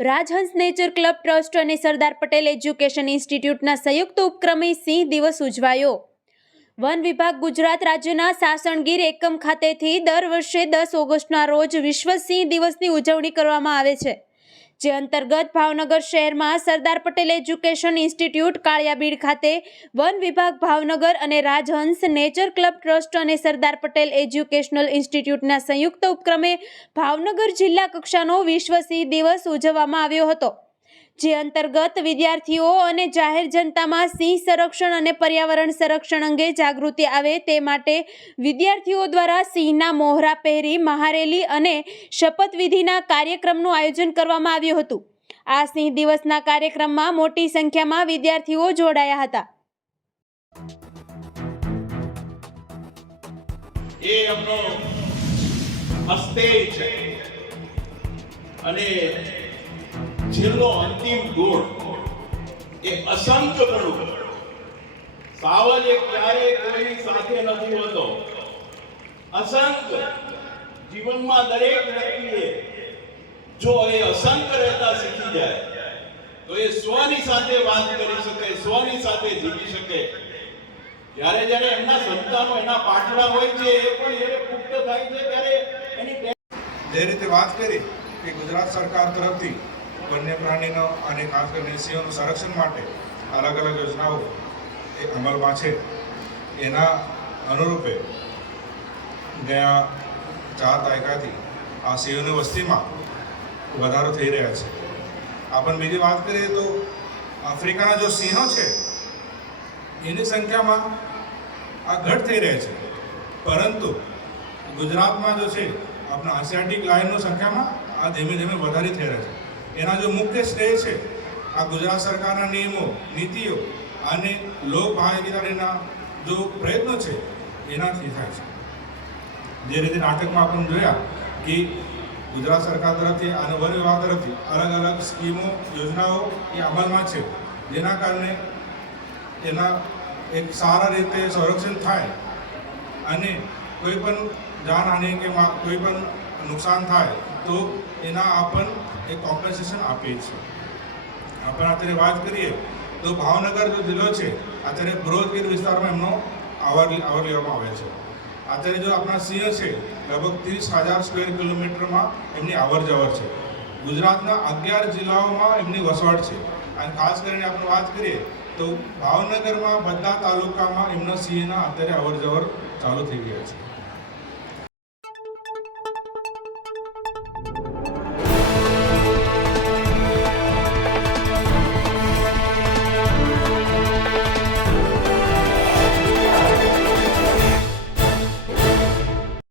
રાજહંસ nature club trust અને Sardar Patel education ઇન્સ્ટિટ્યૂટના સંયુક્ત ઉપક્રમે સિંહ દિવસ ઉજવાયો। વન વિભાગ ગુજરાત રાજ્યના સાસણગીર એકમ ખાતેથી દર વર્ષે 10 ઓગસ્ટના રોજ વિશ્વ સિંહ દિવસની ઉજવણી કરવામાં આવે છે, જે અંતર્ગત ભાવનગર શહેરમાં સરદાર પટેલ એજ્યુકેશન ઇન્સ્ટિટ્યૂટ કાળિયાબીડ ખાતે વન વિભાગ ભાવનગર અને રાજહંસ નેચર ક્લબ ટ્રસ્ટ અને સરદાર પટેલ એજ્યુકેશનલ ઇન્સ્ટિટ્યૂટના સંયુક્ત ઉપક્રમે ભાવનગર જિલ્લા કક્ષાનો વિશ્વ સિંહ દિવસ ઉજવવામાં આવ્યો હતો, જે અંતર્ગત વિદ્યાર્થીઓ અને જાહેર જનતામાં સિંહ સંરક્ષણ અને પર્યાવરણ સંરક્ષણ અંગે જાગૃતિ આવે તે માટે વિદ્યાર્થીઓ દ્વારા સિંહના મોહરા પહેરી મહારેલી અને શપથવિધિના કાર્યક્રમનું આયોજન કરવામાં આવ્યું હતું। આ સિંહ દિવસના કાર્યક્રમમાં મોટી સંખ્યામાં વિદ્યાર્થીઓ જોડાયા હતા। એ એમનો અસ્તેય છે અને છેલ્લો અંતિમ ગોળ એ અસંખ્યપણું સાવજ એ ક્યારેય કોઈની સાથે નથી હોતો। અસંખ્ય જીવનમાં દરેક વ્યક્તિએ જો એ અસંખ્ય રહેતા શીખી જાય તો એ સ્વની સાથે વાત કરી શકે, સ્વની સાથે જીવી શકે। જ્યારે જ્યારે એમના સંતાનો એના પાછળ હોય છે એ પણ જ્યારે પુખ્ત થાય છે ત્યારે એની જે રીતે વાત કરી કે ગુજરાત સરકાર તરફથી વન્ય પ્રાણીનો અને ખાસ કરીને સિંહોનું સંરક્ષણ માટે અલગ અલગ યોજનાઓ એ અમલમાં છે, એના અનુરૂપે ગયા 4 દાયકાથી આ સિંહોની વસ્તીમાં વધારો થઈ રહ્યા છે। આપણે બીજી વાત કરીએ તો આફ્રિકાના જો સિંહો છે એની સંખ્યામાં આ ઘટ થઈ રહી છે, પરંતુ ગુજરાતમાં જો છે આપણા આસિયાટિક લાયનની સંખ્યામાં આ ધીમે ધીમે વધારી થઈ રહ્યા છે। એના જો મુખ્ય શ્રેય છે આ ગુજરાત સરકારના નિયમો, નીતિઓ અને લોક ભાગીદારીના જો પ્રયત્નો છે એનાથી થાય છે। જે રીતે નાટકમાં આપણે જોયા કે ગુજરાત સરકાર તરફથી અને વન વિભાગ તરફથી અલગ અલગ સ્કીમો, યોજનાઓ એ અમલમાં છે, જેના કારણે એના એક સારા રીતે સંરક્ષણ થાય અને કોઈ પણ જાનહાનિ કે કોઈ પણ નુકસાન થાય તો એના આપણ એક કોમ્પન્સેશન આપીએ છીએ। આપણે અત્યારે વાત કરીએ તો ભાવનગર જો જિલ્લો છે અત્યારે બ્રોજગીર વિસ્તારમાં એમનો આવર લેવામાં આવે છે। અત્યારે જો આપણા સિંહ છે લગભગ 30,000 સ્ક્વેર કિલોમીટરમાં એમની અવર જવર છે। ગુજરાતના 11 જિલ્લાઓમાં એમની વસવાટ છે અને ખાસ કરીને આપણે વાત કરીએ તો ભાવનગરમાં બધા તાલુકામાં એમના સિંહના અત્યારે અવર જવર ચાલુ થઈ ગયા છે।